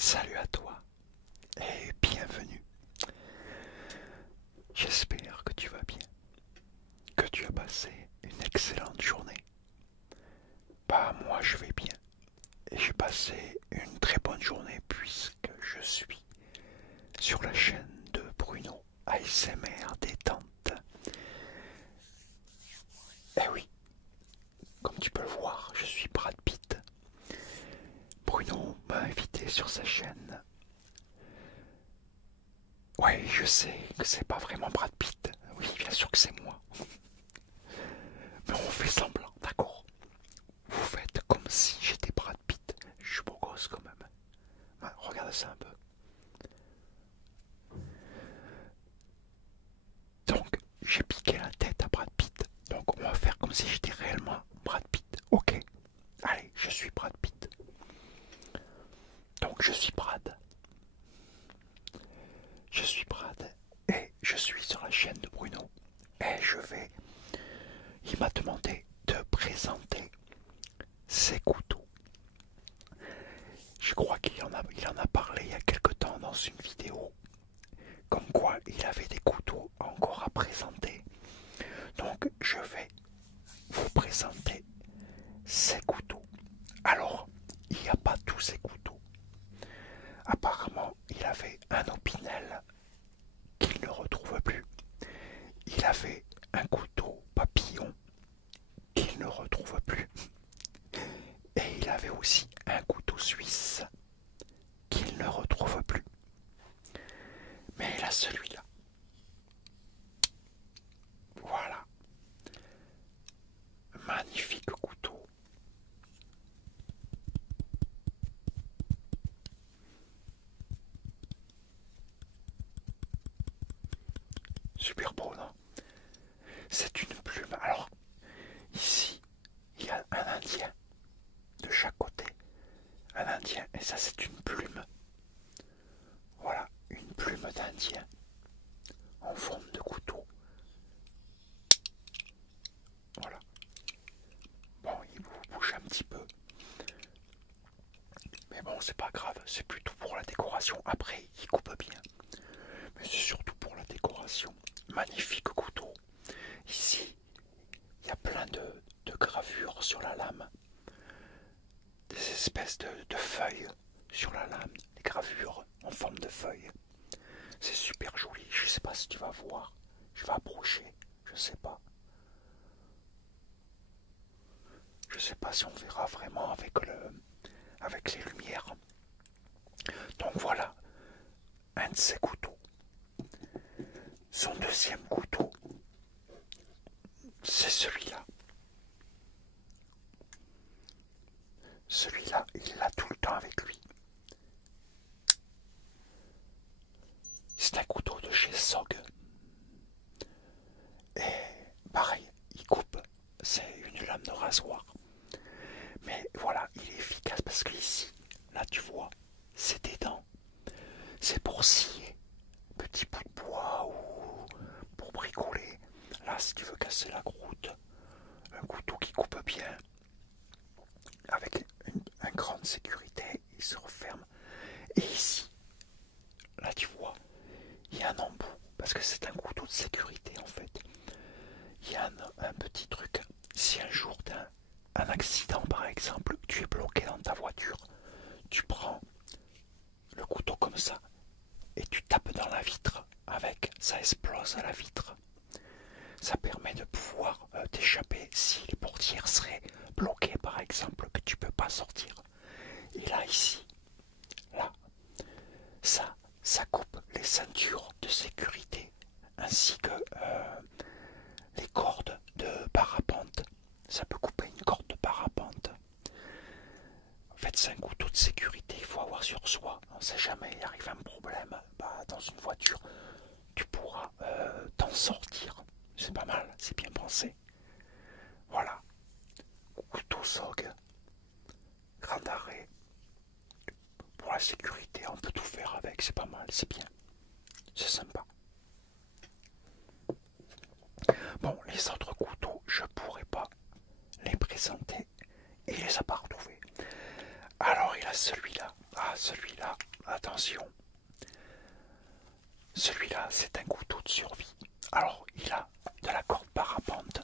Salut à toi et bienvenue. J'espère que tu vas bien, que tu as passé une excellente journée. Bah moi je vais bien et j'ai passé une très bonne journée puisque je suis sur la chaîne de Bruno ASMR Détente. Eh oui, comme tu peux le voir, je suis Brad Pitt. Bruno m'a invité sur sa chaîne. Ouais, je sais que c'est pas vraiment Brad Pitt. Oui, bien sûr que c'est moi. Mais on fait semblant, d'accord? Vous faites comme si j'étais Brad Pitt. Je suis beau gosse quand même. Ouais, regardez ça un peu. Donc, j'ai piqué la tête à Brad Pitt. Donc, on va faire comme si j'étais réellement Brad Pitt. Ok. Allez, je suis Brad Pitt. Donc, je suis Brad. Je suis Brad. Et je suis sur la chaîne de Bruno. Et je vais... Il m'a demandé de présenter ses couteaux. Je crois qu'il en a parlé il y a quelque temps dans une vidéo. Comme quoi il avait des couteaux encore à présenter. Donc je vais vous présenter ces couteaux. Alors, il n'y a pas tous ces couteaux. Apparemment, il avait un Opinel qu'il ne retrouve plus. Il avait un couteau papillon qu'il ne retrouve plus. Et il avait aussi un couteau suisse qu'il ne retrouve plus. Mais il a celui-là. Voilà. Magnifique couteau. Super beau, non? C'est une plume. Alors, ici, il y a un Indien de chaque côté. Un Indien. Et ça, c'est une plume. Voilà, une plume d'Indien en forme de couteau. Voilà. Bon, il bouge un petit peu. Mais bon, c'est pas grave. C'est plutôt pour la décoration. Après, il coupe bien. Mais c'est surtout pour la décoration. Magnifique couteau. Ici, il y a plein de gravures sur la lame. Des espèces de feuilles sur la lame. Des gravures en forme de feuilles. C'est super joli. Je sais pas si tu vas voir. Je vais approcher. Je sais pas. Je sais pas si on verra vraiment avec les lumières. Donc voilà. Un de ses couteaux. Son deuxième couteau, c'est celui-là. Celui-là, il l'a tout le temps avec lui. C'est un couteau de chez Sog. Et pareil, il coupe. C'est une lame de rasoir. Mais voilà, il est efficace parce que ici, là tu vois, c'est des dents. C'est pour scier. Petit bout de bois ou pour bricoler. Là, si tu veux casser la croûte, un couteau qui coupe bien, avec une grande sécurité, il se referme. Et ici, là tu vois, il y a un embout, parce que c'est un couteau de sécurité en fait. Il y a un petit truc, si un jour tu as un accident par exemple, tu es bloqué dans ta voiture, tu prends le couteau comme ça, et tu tapes dans la vitre avec, ça explose à la vitre. Ça permet de pouvoir t'échapper si les portières seraient bloquées par exemple, que tu peux pas sortir. Et là ici, là, ça coupe les ceintures de sécurité ainsi que les cordes de parapente. Ça peut couper une corde de parapente. En fait, c'est un couteau de sécurité, il faut avoir sur soi. On ne sait jamais, il arrive un problème dans une voiture, tu pourras t'en sortir. C'est pas mal, c'est bien pensé. Voilà. Couteau Sog. Grand arrêt. Pour la sécurité, on peut tout faire avec, c'est pas mal, c'est bien. C'est sympa. Bon, les autres couteaux, je pourrais pas les présenter. Il les a pas retrouvés. Alors il a celui-là. Ah, celui-là, attention. Celui-là, c'est un couteau de survie. Alors, il a de la corde parapente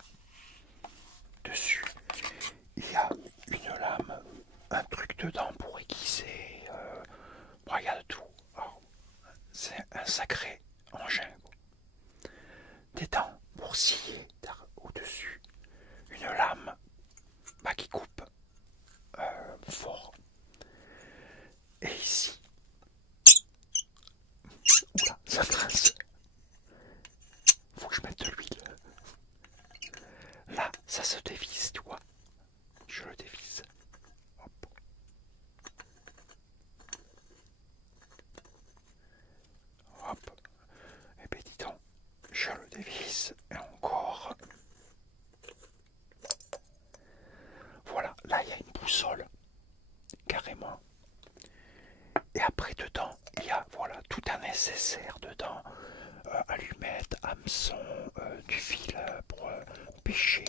dessus. Il y a une lame, un truc dedans pour aiguiser. Bon, il y a de tout. C'est un sacré engin. Des dents pour scier au-dessus. Une lame qui coupe fort. Et ici, oula, ça trace. Faut que je mette de l'huile. Là, ça se dévisse, tu vois. Je le dévisse. Hop. Hop. Et bien dis donc, je le dévisse. Et encore. Voilà, là il y a une boussole. Carrément. Et après dedans, il y a voilà tout un nécessaire dedans. Allumettes, hameçons, du fil pour pêcher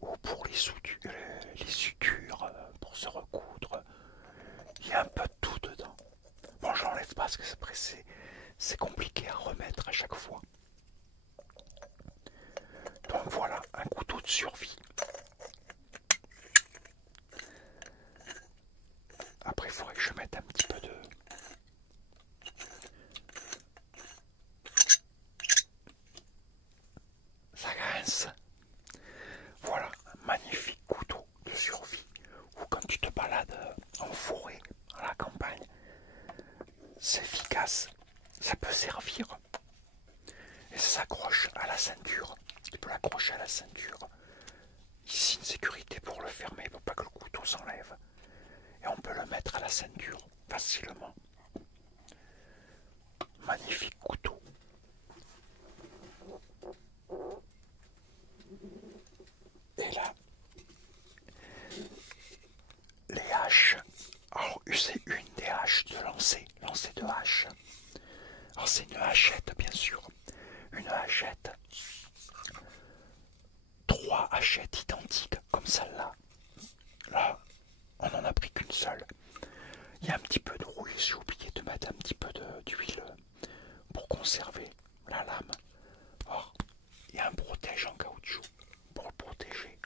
ou pour les sutures pour se recoudre. Il y a un peu de tout dedans. Bon, j'enlève pas parce que c'est compliqué à remettre à chaque fois. Donc voilà, un couteau de survie. Après, il faudrait que je mette un petit peu de... Ça grince. Voilà, un magnifique couteau de survie. Ou quand tu te balades en forêt, à la campagne, c'est efficace. Ça peut servir. Et ça s'accroche à la ceinture. Tu peux l'accrocher à la ceinture. Ici, une sécurité pour le fermer, pour pas que le couteau s'enlève. Et on peut le mettre à la ceinture facilement. Magnifique couteau. Et là, les haches. Alors, c'est une des haches de lancer de hache. Alors, c'est une hachette, bien sûr. Une hachette. 3 hachettes identiques, comme celle-là. Là, on n'en a pris qu'une seule. Il y a un petit peu de rouille, j'ai oublié de mettre un petit peu d'huile pour conserver la lame. Or, il y a un protège en caoutchouc pour le protéger.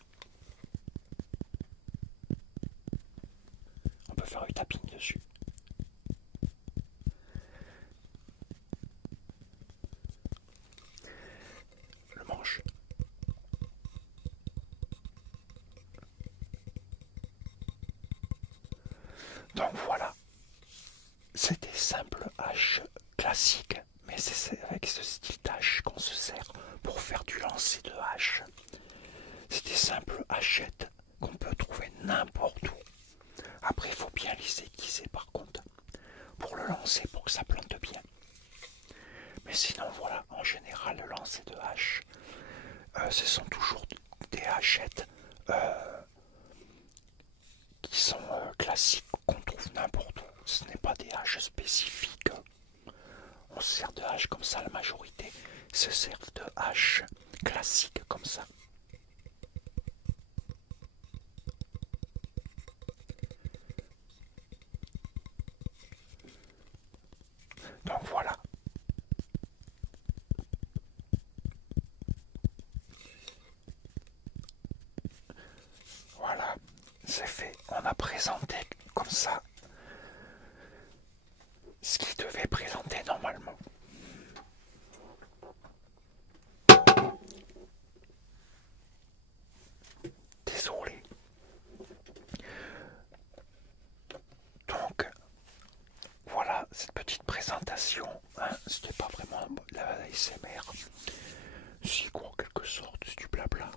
On peut faire du tapping dessus. Le manche. Donc voilà, c'est des simples haches classiques, mais c'est avec ce style d'hache qu'on se sert pour faire du lancer de hache. C'est des simples hachettes qu'on peut trouver n'importe où. Après, il faut bien les aiguiser par contre, pour le lancer, pour que ça plante bien. Mais sinon, voilà, en général, le lancer de hache, ce sont toujours des hachettes qui sont classiques, qu'on trouve n'importe où. Ce n'est pas des haches spécifiques. On se sert de haches comme ça, la majorité se servent de haches classiques comme ça. Donc voilà. Voilà, c'est fait. On a présenté comme ça ce qu'il devait présenter normalement. Désolé. Donc, voilà cette petite présentation. Hein, c'était pas vraiment la ASMR. Si, quoi, en quelque sorte, c'est du blabla.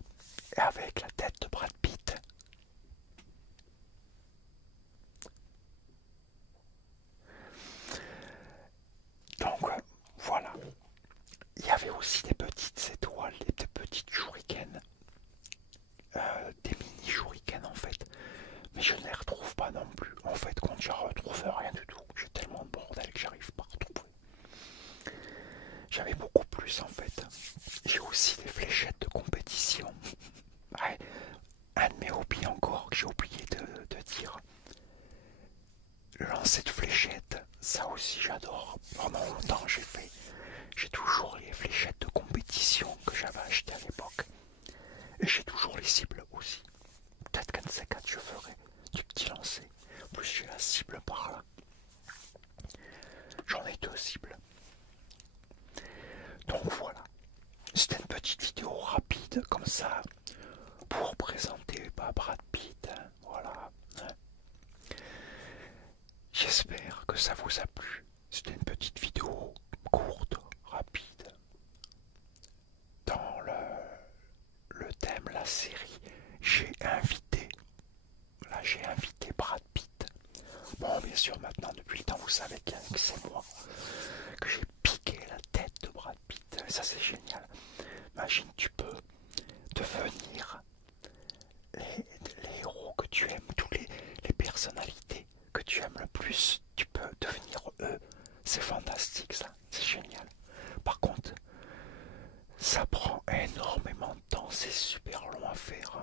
Et avec la tête de Brad Pitt. Donc, voilà. Il y avait aussi des petites étoiles, des petites shurikens. Des mini shurikens en fait. Mais je ne les retrouve pas non plus. En fait, quand je retrouve rien du tout, j'ai tellement de bordel que j'arrive pas à retrouver. J'avais beaucoup plus en fait. J'ai aussi des fléchettes de compétition. Ouais, un de mes hobbies encore que j'ai oublié de dire. Le lancer de fléchettes, Ça aussi j'adore. Pendant longtemps j'ai toujours les fléchettes de compétition que j'avais achetées à l'époque. Et j'ai toujours les cibles aussi. Peut-être qu'un de ces quatre je ferai du petit lancer. En plus j'ai la cible par là. J'en ai deux cibles. Donc voilà. C'était une petite vidéo rapide comme ça pour présenter Brad Pitt. Voilà. J'espère que ça vous a plu. C'était une petite vidéo courte, rapide. Dans le thème, la série, j'ai invité Brad Pitt. Bon, bien sûr, maintenant, depuis le temps, vous savez que c'est moi, que j'ai piqué la tête de Brad Pitt. Ça, c'est génial. Imagine, tu peux devenir les héros que tu aimes, tous les personnalités que tu aimes le plus, tu peux devenir eux. C'est fantastique, ça, c'est génial. Par contre, ça prend énormément de temps, c'est super long à faire.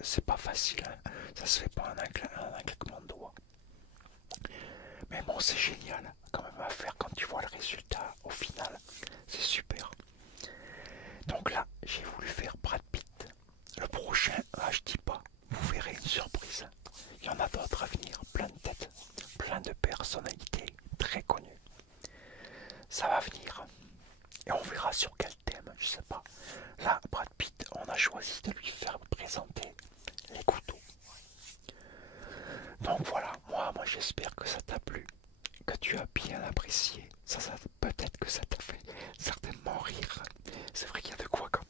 C'est pas facile, hein. Ça se fait pas en un claquement de doigts. Mais bon, c'est génial quand même à faire quand tu vois le résultat au final. C'est super. Donc là, j'ai voulu faire Brad Pitt. Le prochain, je dis pas, vous verrez une surprise. Il y en a d'autres à venir, plein de têtes, plein de personnalités très connues. Ça va venir. Et on verra sur quel thème, je sais pas. Là, Brad Pitt, on a choisi de lui faire présenter les couteaux. Donc voilà, moi j'espère que ça t'a plu, que tu as bien apprécié. Ça peut-être que ça t'a fait certainement rire. C'est vrai qu'il y a de quoi comme.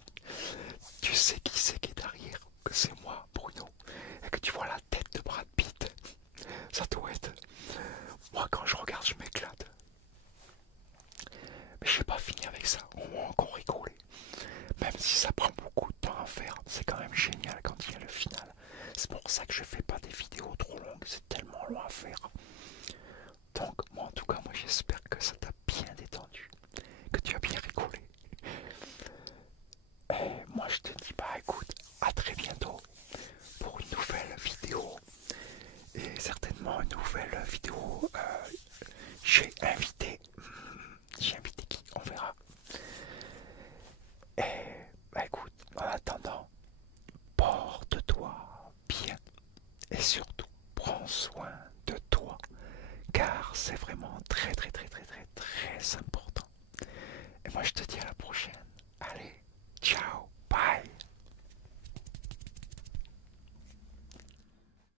Tu sais qui c'est qui est derrière, que c'est moi, Bruno, et que tu vois la tête de Brad Pitt. Ça doit être. Moi quand je regarde, je m'éclate. Mais je n'ai pas fini avec ça, on va encore rigoler. Même si ça prend beaucoup de temps à faire, c'est quand même génial quand il y a le final. C'est pour ça que je fais pas des vidéos trop longues, c'est tellement long à faire. Donc moi en tout cas, moi j'espère que ça t'a bien détendu, que tu as bien rigolé. Et moi je te dis bah écoute, à très bientôt pour une nouvelle vidéo. Et certainement une nouvelle vidéo. J'ai invité qui, on verra. Et bah écoute, en attendant, porte-toi bien et surtout prends soin de toi car c'est vraiment très important. Et moi je te dis à la prochaine. Allez, ciao.